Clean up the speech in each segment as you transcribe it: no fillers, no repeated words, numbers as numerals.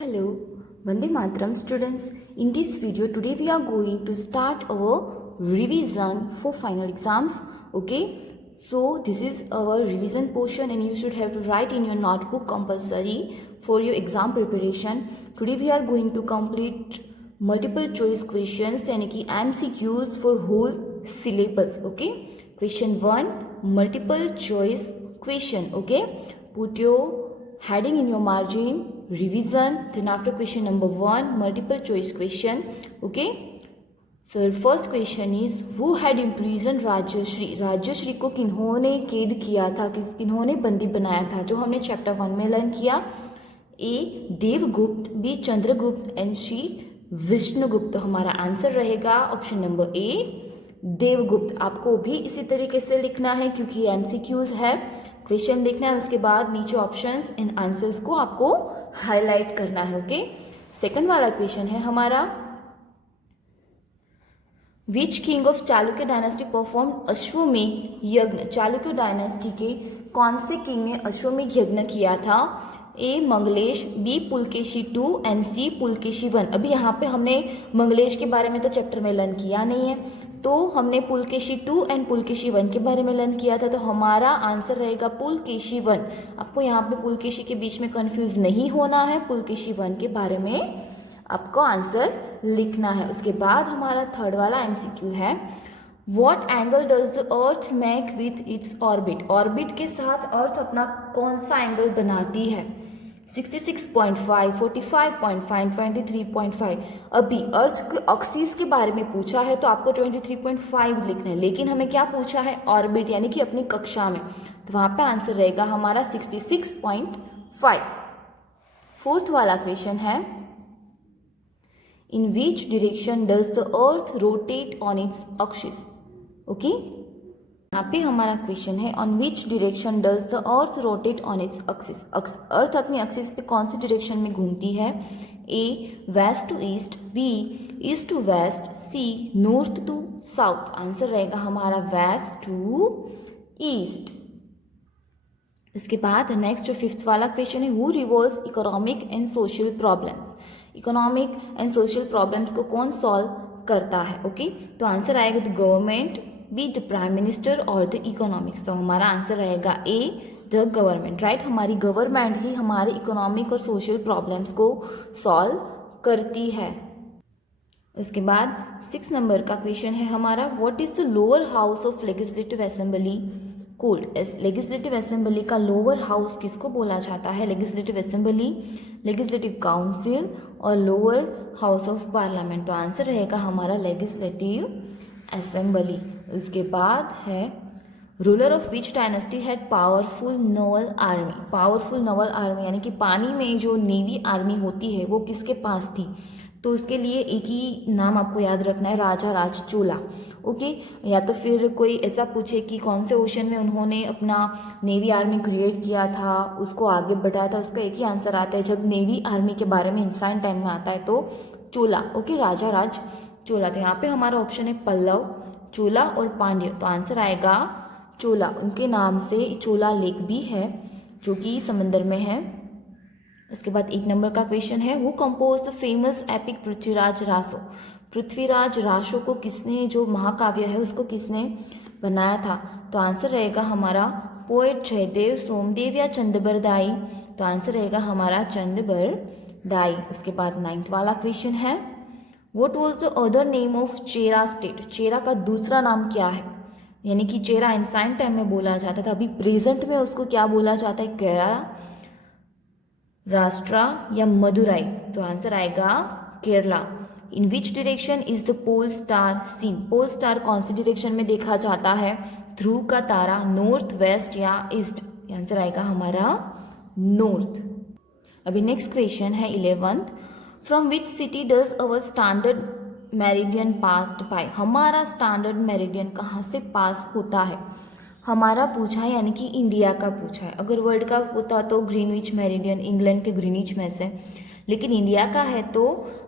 Hello, Vande Mataram students. In this video today we are going to start our revision for final exams. Okay, so this is our revision portion and you should have to write in your notebook compulsory for your exam preparation. Today we are going to complete multiple choice questions यानी कि MCQs for whole syllabus. Okay, question 1 multiple choice question. Okay, put your heading in your margin revision, then after question number 1 multiple choice question. Okay, so first question is who had imprisoned Rajshree. Rajshree को किन्होंने कैद किया था, किन्होंने बंदी बनाया था, जो हमने chapter 1 में लर्न किया. ए देवगुप्त, बी चंद्रगुप्त एंड सी विष्णुगुप्त. तो हमारा आंसर रहेगा ऑप्शन नंबर ए देवगुप्त. आपको भी इसी तरीके से लिखना है क्योंकि एमसीक्यूज है, क्वेश्चन लिखना है, उसके बाद नीचे ऑप्शंस एंड आंसर्स को आपको हाईलाइट करना है. ओके, सेकंड वाला क्वेश्चन है हमारा which king of Chalukya dynasty perform अश्वमेध यज्ञ. चालुक्य डायनेस्टी के कौन से किंग ने अश्वमेध यज्ञ किया था. ए मंगलेश, बी पुलकेशी 2 एंड सी पुलकेशी 1. अभी यहाँ पे हमने मंगलेश के बारे में तो चैप्टर में लर्न किया नहीं है, तो हमने पुलकेशी 2 एंड पुलकेशी 1 के बारे में लर्न किया था. तो हमारा आंसर रहेगा पुलकेशी 1. आपको यहाँ पे पुलकेशी के बीच में कंफ्यूज नहीं होना है, पुलकेशी 1 के बारे में आपको आंसर लिखना है. उसके बाद हमारा थर्ड वाला एमसीक्यू है what angle does the earth make with its orbit. Orbit के साथ अर्थ अपना कौन सा एंगल बनाती है. 66.5, 45.5, 23.5. अभी अर्थ के एक्सिस के बारे में पूछा है तो आपको 23.5 लिखना है, लेकिन हमें क्या पूछा है ऑर्बिट यानी कि अपनी कक्षा में, तो वहां पे आंसर रहेगा हमारा 66.5. फोर्थ वाला क्वेश्चन है in which direction does the earth rotate on its axis. Okay, यहाँ पे हमारा क्वेश्चन है on which direction does the earth rotate on its axis. Earth अपनी एक्सिस पे कौन सी डिरेक्शन में घूमती है. A west to east, B east to west, C north to south. Answer रहेगा हमारा वेस्ट टू ईस्ट. इसके बाद नेक्स्ट जो फिफ्थ वाला क्वेश्चन है who revolves economic and social problems. Economic and social problems को कौन सॉल्व करता है. ओके, तो आंसर आएगा the government, be the prime minister और द इकोनॉमिक्स. तो हमारा आंसर रहेगा ए द गवर्नमेंट. राइट, हमारी गवर्नमेंट ही हमारे इकोनॉमिक और सोशल प्रॉब्लम्स को सॉल्व करती है. इसके बाद 6 नंबर का क्वेश्चन है हमारा what is the lower house of legislative assembly cold. Legislative assembly का लोअर हाउस किसको बोला जाता है. लेजिस्लेटिव असेंबली, लेजिस्लेटिव काउंसिल और लोअर हाउस ऑफ पार्लियामेंट. तो आंसर रहेगा हमारा लेजिस्लेटिव असेंबली. उसके बाद है ruler of which dynasty had powerful Naval army. Powerful Naval army यानी कि पानी में जो नेवी आर्मी होती है वो किसके पास थी. तो उसके लिए एक ही नाम आपको याद रखना है, राजा राज चोला. ओके, या तो फिर कोई ऐसा पूछे कि कौन से ओशन में उन्होंने अपना नेवी आर्मी क्रिएट किया था, उसको आगे बढ़ाया था, उसका एक ही आंसर आता है जब नेवी आर्मी के बारे में इंसान टाइम में आता है तो चोला. ओके, राजा राज चोला. तो यहाँ पे हमारा ऑप्शन है पल्लव, चोला और पांड्य. तो आंसर आएगा चोला. उनके नाम से चोला लेक भी है जो कि समंदर में है. इसके बाद 1 नंबर का क्वेश्चन है who compose the famous epic Prithviraj Raso. Prithviraj Raso को किसने, जो महाकाव्य है उसको किसने बनाया था. तो आंसर रहेगा हमारा पोएट जयदेव सोमदेव या चंदबर दाई. तो आंसर रहेगा हमारा चंदबर दाई. उसके बाद 9th वाला क्वेश्चन है what was the other name of Chera state. Chera का दूसरा नाम क्या है. यानी कि चेरा एंसाइन टाइम में बोला जाता था, अभी प्रेजेंट में उसको क्या बोला जाता है, केरला, राष्ट्रा या मदुराई. तो आंसर आएगा Kerala. In which direction is the pole star seen. Pole star कौन सी डायरेक्शन में देखा जाता है. ध्रुव का तारा, नॉर्थ, वेस्ट या ईस्ट. आंसर आएगा हमारा नॉर्थ. अभी नेक्स्ट क्वेश्चन है 11th from which city does our standard meridian passed by. हमारा स्टैंडर्ड मेरिडियन कहाँ से पास होता है. हमारा पूछा है यानी कि इंडिया का पूछा है. अगर वर्ल्ड का होता तो ग्रीनविच मेरिडियन, इंग्लैंड के ग्रीनविच में से, लेकिन इंडिया का है तो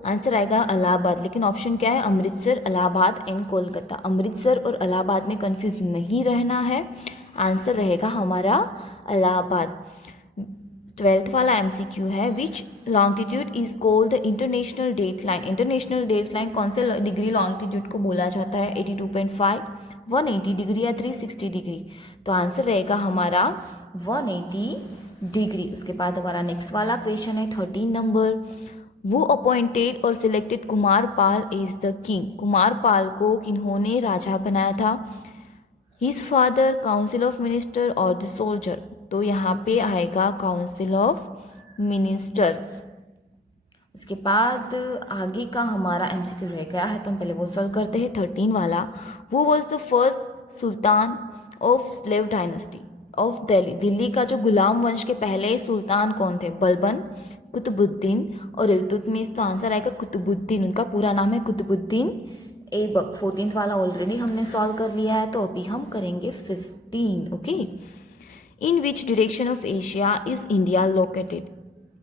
आंसर आएगा इलाहाबाद. लेकिन ऑप्शन क्या है अमृतसर, इलाहाबाद एंड कोलकाता. अमृतसर और इलाहाबाद में कंफ्यूज नहीं रहना है, आंसर रहेगा हमारा इलाहाबाद. 12th वाला MCQ है, which longitude is called the international date line. International date line कौन से डिग्री लॉन्गिट्यूड को बोला जाता है? 82.5, 180 डिग्री या 360 डिग्री। तो आंसर रहेगा हमारा 180 डिग्री। उसके बाद हमारा नेक्स्ट वाला क्वेश्चन है 13 नंबर, वो अपॉइंटेड और selected Kumar Pal is the king. Kumar Pal को किन्होंने राजा बनाया था? His father, council of minister और द सोल्जर। तो यहाँ पे आएगा काउंसिल ऑफ मिनिस्टर। उसके बाद आगे का हमारा MCQ रह गया है, तो हम पहले वो सॉल्व करते हैं। 13 वाला, वो was the first sultan of slave dynasty of Delhi. Delhi का जो गुलाम वंश के पहले सुल्तान कौन थे? बलबन, कुतुबुद्दीन और इल्तुतमिश। तो आंसर आएगा कुतुबुद्दीन। उनका पूरा नाम है कुतुबुद्दीन ऐबक। 14th वाला ऑलरेडी हमने सॉल्व कर लिया है, तो अभी हम करेंगे 15। Okay, in which direction of Asia is India located.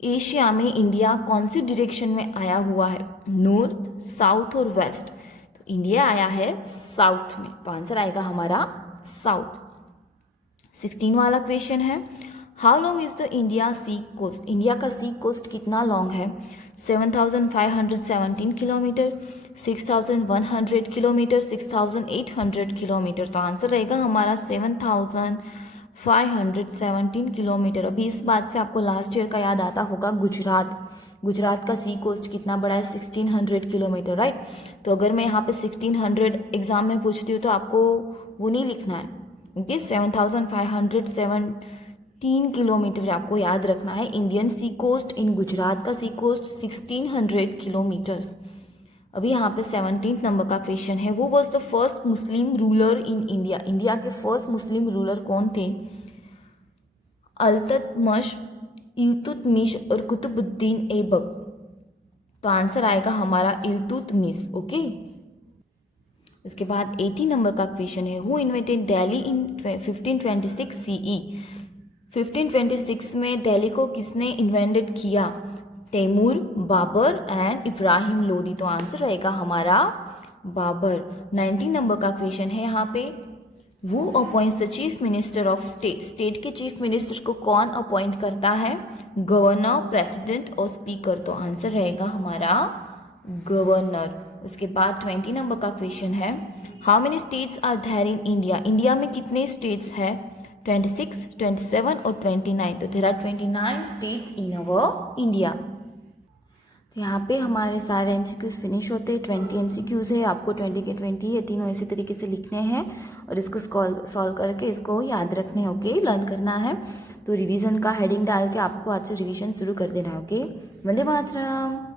Asia में इंडिया कौन सी डायरेक्शन में आया हुआ है? नॉर्थ, साउथ और वेस्ट। तो इंडिया आया है साउथ में, तो आंसर आएगा हमारा साउथ। 16 वाला क्वेश्चन है, how long is the India sea coast. India का सी कोस्ट कितना लॉन्ग है? 7,517 किलोमीटर, 6,100 किलोमीटर, 6,800 किलोमीटर। तो आंसर रहेगा हमारा 7,517 किलोमीटर। अभी इस बात से आपको लास्ट ईयर का याद आता होगा, गुजरात का सी कोस्ट कितना बड़ा है? 1,600 किलोमीटर, राइट। तो अगर मैं यहाँ पे 1,600 एग्जाम में पूछती हूँ तो आपको वो नहीं लिखना है, ओके। 7,517 किलोमीटर आपको याद रखना है। Indian sea coast in Gujarat का सी कोस्ट 1,600 किलोमीटर्स। अभी यहाँ पे 17th नंबर का क्वेश्चन है, वो was the first Muslim ruler in India. India के फर्स्ट मुस्लिम रूलर कौन थे? अल्ततमश, इल्तुतमिश और कुतुबुद्दीन ऐबक। तो आंसर आएगा हमारा इल्तुतमिश, ओके। इसके बाद 80 नंबर का क्वेश्चन है, who invented Delhi in 1526 CE। 1526 में दिल्ली को किसने इन्वेंटेड किया? तैमूर, बाबर एंड इब्राहिम लोदी। तो आंसर रहेगा हमारा बाबर। 19 नंबर का क्वेश्चन है यहाँ पे, वो appoints the chief minister of state. State के चीफ मिनिस्टर को कौन अपॉइंट करता है? गवर्नर, प्रेसिडेंट और स्पीकर। तो आंसर रहेगा हमारा गवर्नर। उसके बाद 20 नंबर का क्वेश्चन है, how many states are there in India. India में कितने स्टेट्स है? 26, 27 और 29। तो there are 29 states in our India. तो यहाँ पे हमारे सारे MCQs फिनिश होते हैं। 20 MCQs है, आपको 20 के 20 ये तीनों इसी तरीके से लिखने हैं और इसको सॉल्व करके इसको याद रखने हैं, ओके, लर्न करना है। तो रिवीजन का हेडिंग डाल के आपको आज से रिवीजन शुरू कर देना है, ओके। वंदे मातरम।